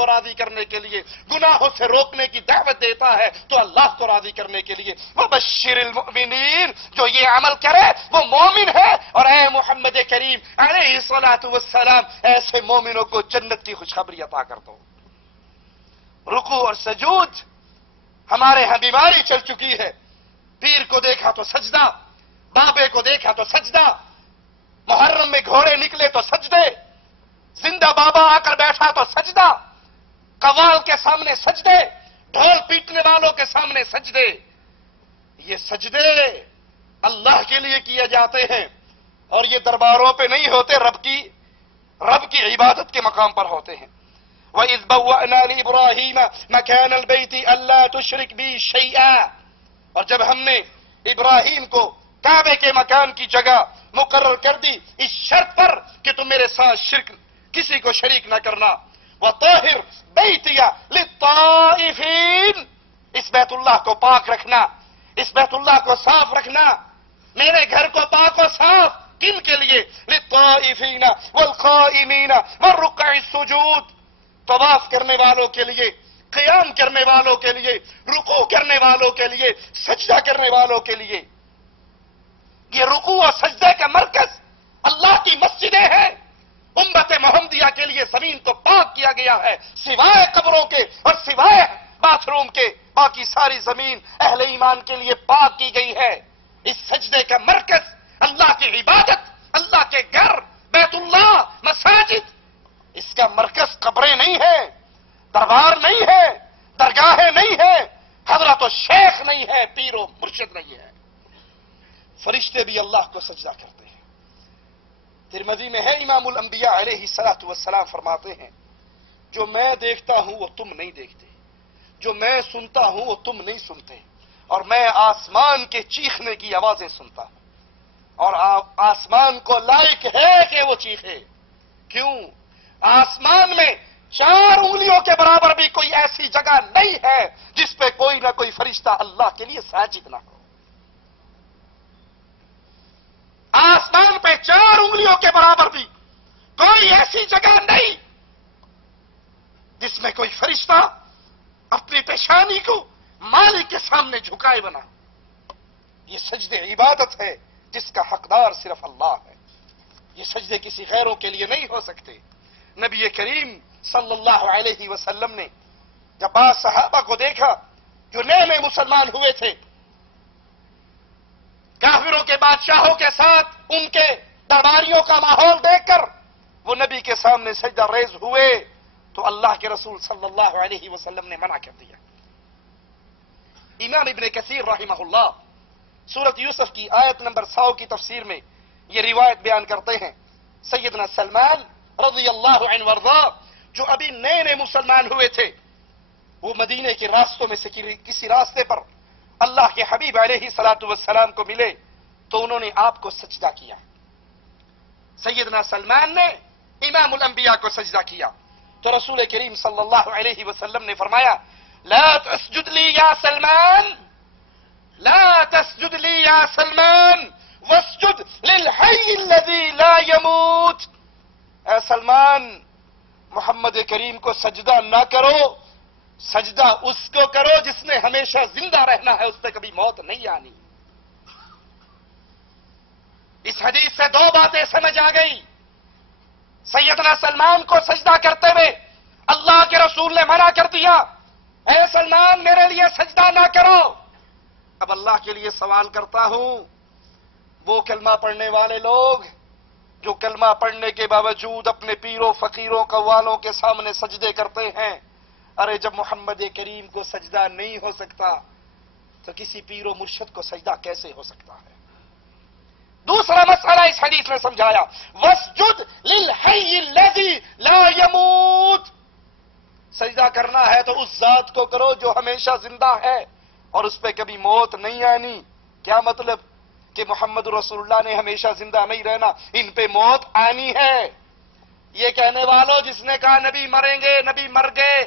کو راضی کرنے کے لیے، گناہوں سے روکنے کی دعوت دیتا ہے تو اللہ کو راضی کرنے کے لیے۔ وبشر المؤمنین، جو یہ عمل کرے وہ مومن ہے، اور اے محمد کریم علیہ الصلوۃ والسلام ایسے مومنوں کو جنت کی خوشخبری عطا کر دو۔ رکوع اور سجود ہمارے ہاں بیماری چل چکی ہے، پیر کو دیکھا تو سجدہ، بابے کو دیکھا تو سجدہ، محرم میں گھوڑے نکلے تو سجدے، زندہ بابا آ کر بیٹھا تو سجدہ، قوال کے سامنے سجدے، ڈھول پیٹنے والوں کے سامنے سجدے۔ یہ سجدے اللہ کے لیے کیے جاتے ہیں، اور یہ درباروں پہ نہیں ہوتے، رب کی عبادت کے مقام پر ہوتے ہیں۔ وَإِذْ بَوَّأْنَا لِإِبْرَاهِيمَ مَكَانَ الْبَيْتِ أَلَّا تُشْرِكْ بِي شَيْئًا، اور جب ہم نے ابراہیم کو کعبے کے مکان کی جگہ مقرر کر دی اس شرط پر کہ تم میرے ساتھ شرک کسی کو شریک نہ کرنا۔ وَطَاهِرْ بَيْتِيَ لِلطَّائِفِينَ، اس بیت اللہ کو پاک رکھنا، اس بیت اللہ کو صاف رکھنا، میرے گھر کو پاک و صاف کن کے لیے؟ للطائفین والقائمین والرکع السجود، طواف کرنے والوں کے لیے، قیام کرنے والوں کے لیے، رکوع کرنے والوں کے لیے، سجدہ کرنے والوں کے لیے۔ یہ رکوع اور سجدے کا مرکز اللہ کی مسجدیں ہیں۔ امت محمدیہ کے لیے زمین تو پاک کیا گیا ہے، سوائے قبروں کے اور سوائے باتھ روم کے، باقی ساری زمین اہل ایمان کے لیے پاک کی گئی ہے۔ اس سجدے کا مرکز اللہ کی عبادت، اللہ کے گھر، بیت اللہ، مساجد، اس کا مرکز قبریں نہیں ہے، دربار نہیں ہے، درگاہیں نہیں ہے، حضرت و شیخ نہیں ہے، پیر و مرشد نہیں ہے۔ فرشتے بھی اللہ کو سجدہ کرتے ہیں۔ ترمذی میں ہے، امام الانبیاء علیہ الصلوۃ والسلام فرماتے ہیں، جو میں دیکھتا ہوں وہ تم نہیں دیکھتے، جو میں سنتا ہوں وہ تم نہیں سنتے، اور میں آسمان کے چیخنے کی آوازیں سنتا ہوں، اور آسمان کو لائق ہے کہ وہ چیخے۔ کیوں؟ آسمان میں 4 انگلیوں کے برابر بھی کوئی ایسی جگہ نہیں ہے جس پہ کوئی نہ کوئی فرشتہ اللہ کے لیے ساجد نہ ہو۔ آسمان پہ 4 انگلیوں کے برابر بھی کوئی ایسی جگہ نہیں جس میں کوئی فرشتہ اپنی پیشانی کو مالک کے سامنے جھکائے بنا۔ یہ سجدے عبادت ہے جس کا حقدار صرف اللہ ہے۔ یہ سجدے کسی غیروں کے لیے نہیں ہو سکتے۔ نبی کریم صلی اللہ علیہ وسلم نے جب بعض صحابہ کو دیکھا جو نئے نئے مسلمان ہوئے تھے، کافروں کے بادشاہوں کے ساتھ ان کے درباریوں کا ماحول دیکھ کر وہ نبی کے سامنے سجدہ ریز ہوئے، تو اللہ کے رسول صلی اللہ علیہ وسلم نے منع کر دیا۔ امام ابن کثیر رحمہ اللہ سورۃ یوسف کی آیت نمبر 100 کی تفسیر میں یہ روایت بیان کرتے ہیں، سیدنا سلمان رضی اللہ عنہ وارضا جو ابھی نئے نئے مسلمان ہوئے تھے، وہ مدینے کے راستوں میں سے کسی راستے پر اللہ کے حبیب علیہ الصلوۃ والسلام کو ملے تو انہوں نے آپ کو سجدہ کیا۔ سیدنا سلمان نے امام الانبیاء کو سجدہ کیا تو رسول کریم صلی اللہ علیہ وسلم نے فرمایا، لا تسجد لی یا سلمان، لا تسجد لی یا سلمان واسجد للحی الذی لا يموت۔ اے سلمان، محمد کریم کو سجدہ نہ کرو، سجدہ اس کو کرو جس نے ہمیشہ زندہ رہنا ہے، اس پہ کبھی موت نہیں آنی۔ اس حدیث سے 2 باتیں سمجھ آ گئی۔ سیدنا سلمان کو سجدہ کرتے ہوئے اللہ کے رسول نے منع کر دیا، اے سلمان میرے لیے سجدہ نہ کرو۔ اب اللہ کے لیے سوال کرتا ہوں، وہ کلمہ پڑھنے والے لوگ جو کلمہ پڑھنے کے باوجود اپنے پیروں فقیروں قوالوں کے سامنے سجدے کرتے ہیں، ارے جب محمد کریم کو سجدہ نہیں ہو سکتا تو کسی پیر و مرشد کو سجدہ کیسے ہو سکتا ہے؟ دوسرا مسئلہ اس حدیث نے سمجھایا، واسجد للحی الذی لا يموت، سجدہ کرنا ہے تو اس ذات کو کرو جو ہمیشہ زندہ ہے اور اس پہ کبھی موت نہیں آنی۔ کیا مطلب؟ کہ محمد رسول اللہ نے ہمیشہ زندہ نہیں رہنا، ان پہ موت آنی ہے۔ یہ کہنے والوں جس نے کہا نبی مریں گے، نبی مر گئے،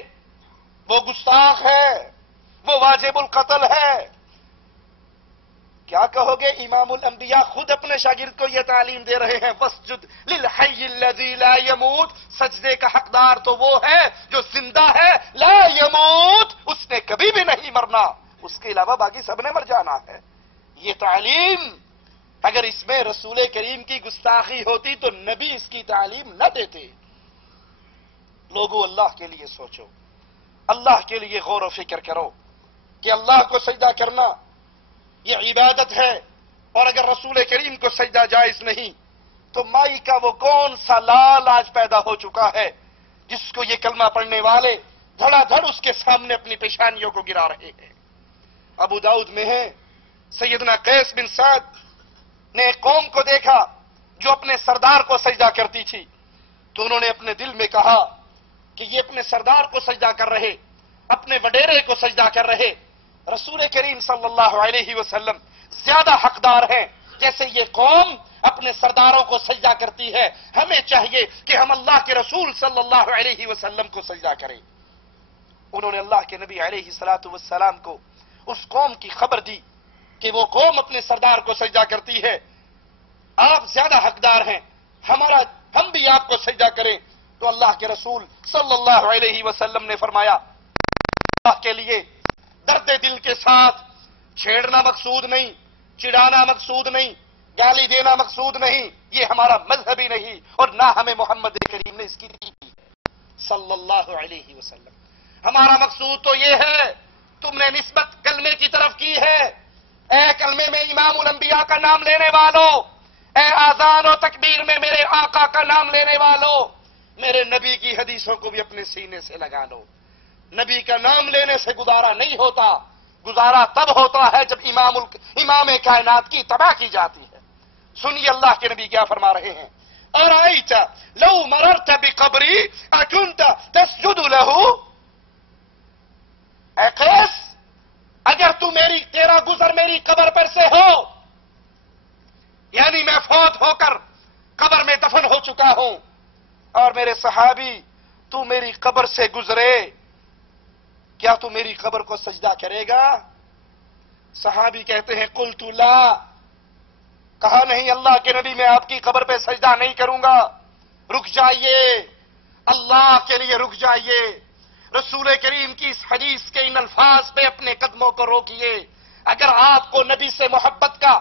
وہ گستاخ ہے، وہ واجب القتل ہے۔ کیا کہو گے؟ امام الانبیاء خود اپنے شاگرد کو یہ تعلیم دے رہے ہیں، واسجد للحی الذی لا يموت، سجدے کا حقدار تو وہ ہے جو زندہ کبھی بھی نہیں مرنا، اس کے علاوہ باقی سب نے مر جانا ہے۔ یہ تعلیم اگر اس میں رسول کریم کی گستاخی ہوتی تو نبی اس کی تعلیم نہ دیتے۔ لوگوں اللہ کے لیے سوچو، اللہ کے لیے غور و فکر کرو کہ اللہ کو سجدہ کرنا یہ عبادت ہے، اور اگر رسول کریم کو سجدہ جائز نہیں تو مائی کا وہ کون سا لال آج پیدا ہو چکا ہے جس کو یہ کلمہ پڑھنے والے دھڑا دھڑ اس کے سامنے اپنی پیشانیوں کو گرا رہے ہیں۔ ابو داؤد میں ہے، سیدنا قیس بن سعد نے ایک قوم کو دیکھا جو اپنے سردار کو سجدہ کرتی تھی، تو انہوں نے اپنے دل میں کہا کہ یہ اپنے سردار کو سجدہ کر رہے، اپنے وڈیرے کو سجدہ کر رہے، رسول کریم صلی اللہ علیہ وسلم زیادہ حقدار ہیں جیسے یہ قوم اپنے سرداروں کو سجدہ کرتی ہے، ہمیں چاہیے کہ ہم اللہ کے رسول صلی اللہ علیہ وسلم کو سجدہ کریں۔ انہوں نے اللہ کے نبی علیہ الصلوۃ والسلام کو اس قوم کی خبر دی کہ وہ قوم اپنے سردار کو سجدہ کرتی ہے، آپ زیادہ حقدار ہیں، ہم بھی آپ کو سجدہ کریں۔ تو اللہ کے رسول صلی اللہ علیہ وسلم نے فرمایا، اللہ کے لیے درد دل کے ساتھ چھیڑنا مقصود نہیں، چڑھانا مقصود نہیں، گالی دینا مقصود نہیں، یہ ہمارا مذہب ہی نہیں، اور نہ ہمیں محمد کریم نے اس کی دی صلی اللہ علیہ وسلم۔ ہمارا مقصود تو یہ ہے، تم نے نسبت کلمے کی طرف کی ہے، اے کلمے میں امام الانبیاء کا نام لینے والوں، اے آذان و تکبیر میں میرے آقا کا نام لینے والوں، میرے نبی کی حدیثوں کو بھی اپنے سینے سے لگا لو۔ نبی کا نام لینے سے گزارا نہیں ہوتا، گزارا تب ہوتا ہے جب امام کائنات کی تباہ کی جاتی ہے۔ سنیے اللہ کے نبی کیا فرما رہے ہیں، ارائیت لو مررت بقبری اکنت تسجد لہ، اے قیس اگر تیرا گزر میری قبر پر سے ہو، یعنی میں فوت ہو کر قبر میں دفن ہو چکا ہوں، اور میرے صحابی تو میری قبر سے گزرے، کیا تو میری قبر کو سجدہ کرے گا؟ صحابی کہتے ہیں قلت لا، کہا نہیں اللہ کے نبی میں آپ کی قبر پہ سجدہ نہیں کروں گا۔ رک جائیے، اللہ کے لیے رک جائیے، رسول کریم کی اس حدیث کے ان الفاظ پہ اپنے قدموں کو روکیے۔ اگر آپ کو نبی سے محبت کا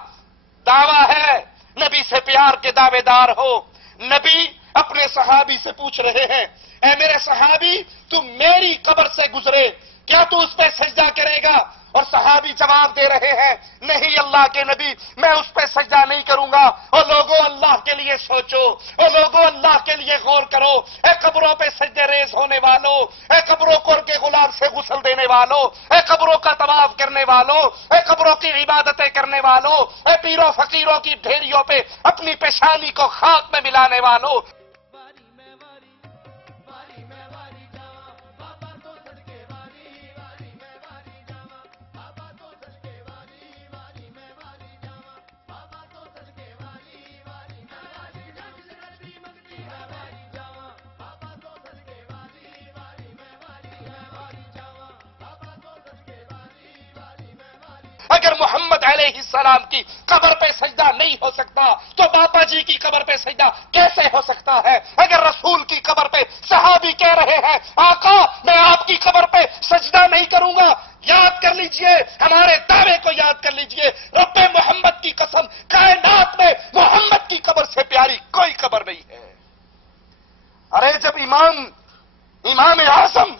دعویٰ ہے، نبی سے پیار کے دعوے دار ہو، نبی اپنے صحابی سے پوچھ رہے ہیں، اے میرے صحابی تم میری قبر سے گزرے، کیا تو اس پہ سجدہ کرے گا؟ اور صحابی جواب دے رہے ہیں، نہیں اللہ کے نبی میں اس پہ سجدہ نہیں کروں گا۔ اور لوگوں اللہ کے لیے سوچو، اور لوگوں اللہ کے لیے غور کرو، اے قبروں پہ سجدے ریز ہونے والوں، اے قبروں کو کے غلام سے غسل دینے والوں، اے قبروں کا طواف کرنے والوں، اے قبروں کی عبادتیں کرنے والوں، اے پیروں فقیروں کی ڈھیریوں پہ اپنی پیشانی کو خاک میں ملانے والوں، اگر محمد علیہ السلام کی قبر پہ سجدہ نہیں ہو سکتا تو باپا جی کی قبر پہ سجدہ کیسے ہو سکتا ہے؟ اگر رسول کی قبر پہ صحابی کہہ رہے ہیں آقا میں آپ کی قبر پہ سجدہ نہیں کروں گا، یاد کر لیجئے، ہمارے دعوے کو یاد کر لیجئے، رب محمد کی قسم کائنات میں محمد کی قبر سے پیاری کوئی قبر نہیں ہے۔ ارے جب امام اعظم،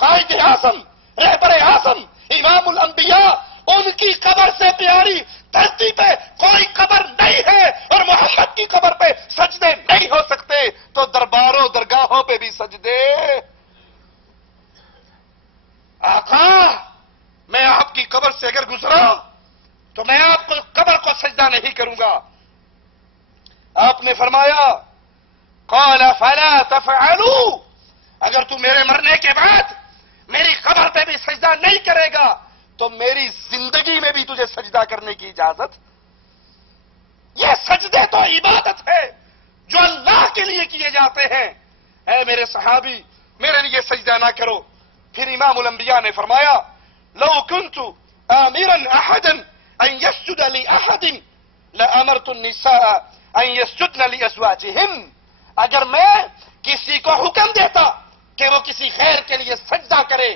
قائد اعظم، رہبر اعظم، امام الانبیاء، ان کی قبر سے پیاری دھرتی پہ کوئی قبر نہیں ہے اور محمد کی قبر پہ سجدے نہیں ہو سکتے، تو درباروں درگاہوں پہ بھی سجدے۔ آقا میں آپ کی قبر سے اگر گزرا تو میں آپ کو قبر کو سجدہ نہیں کروں گا۔ آپ نے فرمایا قال فلا تفعلوا، اگر تو میرے مرنے کے بعد میری قبر پہ بھی سجدہ نہیں کرے گا تو میری زندگی میں بھی تجھے سجدہ کرنے کی اجازت۔ یہ سجدے تو عبادت ہے جو اللہ کے لیے کیے جاتے ہیں، اے میرے صحابی میرے لیے سجدہ نہ کرو۔ پھر امام الانبیاء نے فرمایا لو كنت آمرا احدا ان يسجد لاحد لامرت النساء ان يسجدن لازواجهن، اگر میں کسی کو حکم دیتا کہ وہ کسی غیر کے لیے سجدہ کرے،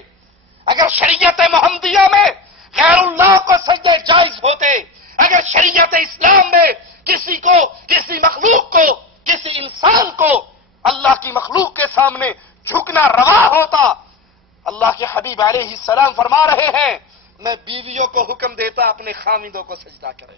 اگر شریعت محمدیہ میں غیر اللہ کو سجدے جائز ہوتے، اگر شریعت اسلام میں کسی کو، کسی مخلوق کو، کسی انسان کو اللہ کی مخلوق کے سامنے جھکنا روا ہوتا، اللہ کے حبیب علیہ السلام فرما رہے ہیں میں بیویوں کو حکم دیتا اپنے خاوندوں کو سجدہ کرے۔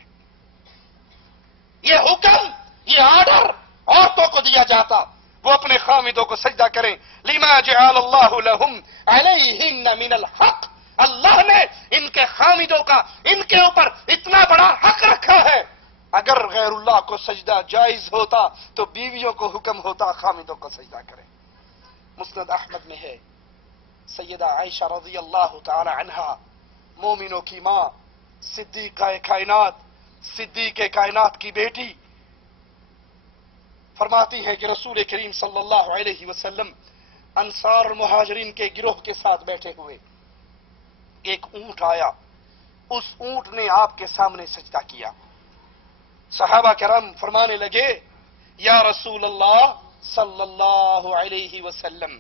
یہ حکم، یہ آرڈر عورتوں کو دیا جاتا، وہ اپنے خاوندوں کو سجدہ کریں۔ لما جعل اللہ لہم علیہن من الحق، اللہ نے ان کے خاوندوں کا ان کے اوپر اتنا بڑا حق رکھا ہے، اگر غیر اللہ کو سجدہ جائز ہوتا تو بیویوں کو حکم ہوتا خاوندوں کو سجدہ کریں۔ مسند احمد میں ہے سیدہ عائشہ رضی اللہ تعالی عنہا، مومنوں کی ماں، صدیقہ کائنات، صدیق کائنات کی بیٹی، فرماتی ہے کہ رسول کریم صلی اللہ علیہ وسلم انصار مہاجرین کے گروہ کے ساتھ بیٹھے ہوئے، ایک اونٹ آیا، اس اونٹ نے آپ کے سامنے سجدہ کیا۔ صحابہ کرام فرمانے لگے یا رسول اللہ صلی اللہ علیہ وسلم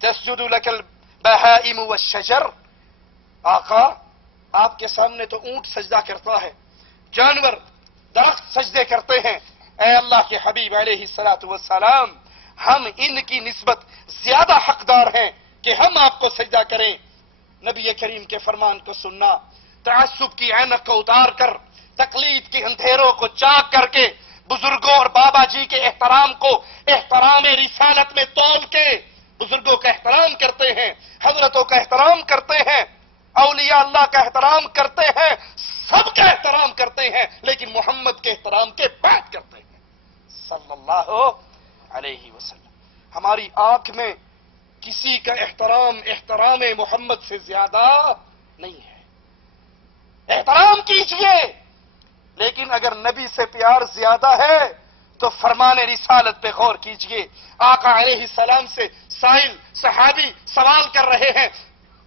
تسجد لک البہائم والشجر، آقا آپ کے سامنے تو اونٹ سجدہ کرتا ہے، جانور درخت سجدے کرتے ہیں، اے اللہ کے حبیب علیہ الصلوۃ والسلام ہم ان کی نسبت زیادہ حقدار ہیں کہ ہم آپ کو سجدہ کریں۔ نبی کریم کے فرمان کو سننا، تعصب کی عینک کو اتار کر، تقلید کے اندھیروں کو چاک کر کے، بزرگوں اور بابا جی کے احترام کو احترام رسالت میں تول کے بزرگوں کا احترام کرتے ہیں، حضرتوں کا احترام کرتے ہیں، اولیاء اللہ کا احترام کرتے ہیں، سب کا احترام کرتے ہیں، لیکن محمد کے احترام کے بعد کرتے ہیں صلی اللہ علیہ وسلم۔ ہماری آنکھ میں کسی کا احترام محمد سے زیادہ نہیں ہے، احترام کیجئے، لیکن اگر نبی سے پیار زیادہ ہے تو فرمان رسالت پہ غور کیجئے۔ آقا علیہ السلام سے سائل صحابی سوال کر رہے ہیں،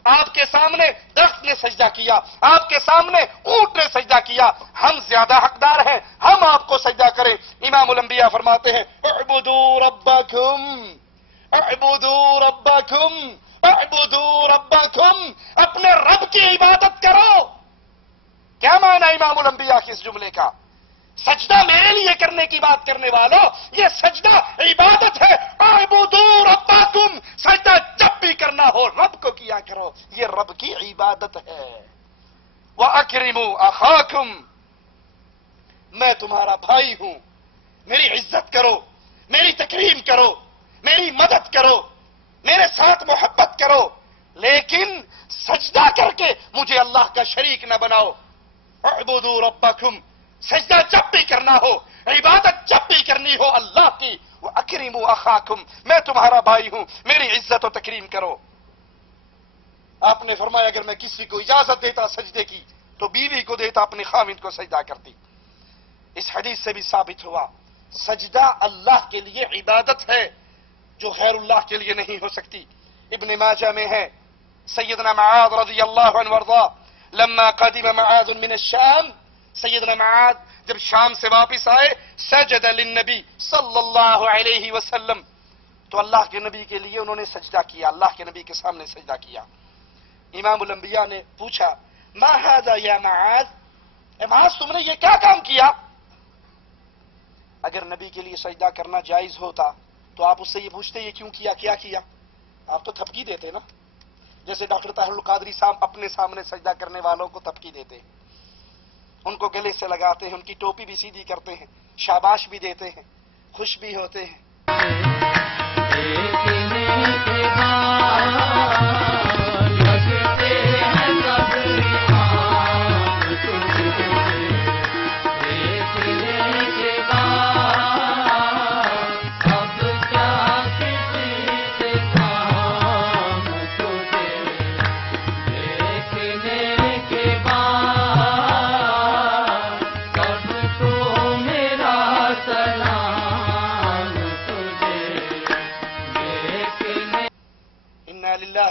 آپ کے سامنے درخت نے سجدہ کیا، آپ کے سامنے اونٹ نے سجدہ کیا، ہم زیادہ حقدار ہیں، ہم آپ کو سجدہ کریں۔ امام الانبیاء فرماتے ہیں اعبدوا ربکم، اعبدوا ربکم، اعبدوا ربکم، اپنے رب کی عبادت کرو۔ کیا معنی امام الانبیاء کے اس جملے کا؟ سجدہ میرے لیے کرنے کی بات کرنے والوں، یہ سجدہ عبادت ہے۔ اعبدوا ربکم، سجدہ جب بھی کرنا ہو رب کو کیا کرو، یہ رب کی عبادت ہے۔ وَأَكْرِمُوا أَخَاكُمْ، میں تمہارا بھائی ہوں، میری عزت کرو، میری تکریم کرو، میری مدد کرو، میرے ساتھ محبت کرو، لیکن سجدہ کر کے مجھے اللہ کا شریک نہ بناؤ۔ اعبدوا ربکم، سجدہ جب بھی کرنا ہو، عبادت جب بھی کرنی ہو اللہ کی، وَأَكْرِمُوا أَخَاكُمْ، میں تمہارا بھائی ہوں، میری عزت و تکریم کرو۔ آپ نے فرمایا اگر میں کسی کو اجازت دیتا سجدے کی تو بیوی کو دیتا، اپنے خاوند کو سجدہ کرتی۔ اس حدیث سے بھی ثابت ہوا سجدہ اللہ کے لیے عبادت ہے جو غیر اللہ کے لیے نہیں ہو سکتی۔ ابن ماجہ میں ہے سیدنا معاذ رضی اللہ عنہ وارضاہ لما قدم معاذ من الشام، سیدنا معاذ جب شام سے واپس آئے، سجد للنبی صلی اللہ علیہ وسلم، تو اللہ کے نبی کے لیے انہوں نے سجدہ کیا، اللہ کے نبی کے سامنے سجدہ کیا۔ امام الانبیاء نے پوچھا ما ھذا یا معاذ، اے معاذ تم نے یہ کیا کام کیا؟ اگر نبی کے لیے سجدہ کرنا جائز ہوتا تو آپ اس سے یہ پوچھتے یہ کیوں کیا، کیا کیا؟ آپ تو تھپکی دیتے نا، جیسے ڈاکٹر طاہر القادری صاحب اپنے سامنے سجدہ کرنے والوں کو تھپکی دیتے ہیں، ان کو گلے سے لگاتے ہیں، ان کی ٹوپی بھی سیدھی کرتے ہیں، شاباش بھی دیتے ہیں، خوش بھی ہوتے ہیں۔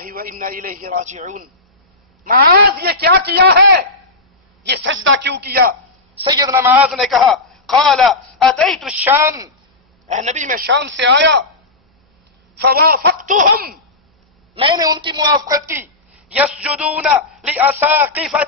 وَإِنَّا إِلَيْهِ رَاجِعُونَ، معاذ یہ کیا کیا ہے، یہ سجدہ کیوں کیا؟ سیدنا معاذ نے کہا قال اتیت الشام، اے نبی میں شام سے آیا، فوافقتهم، میں نے ان کی موافقت کی، يسجدون لأساقفة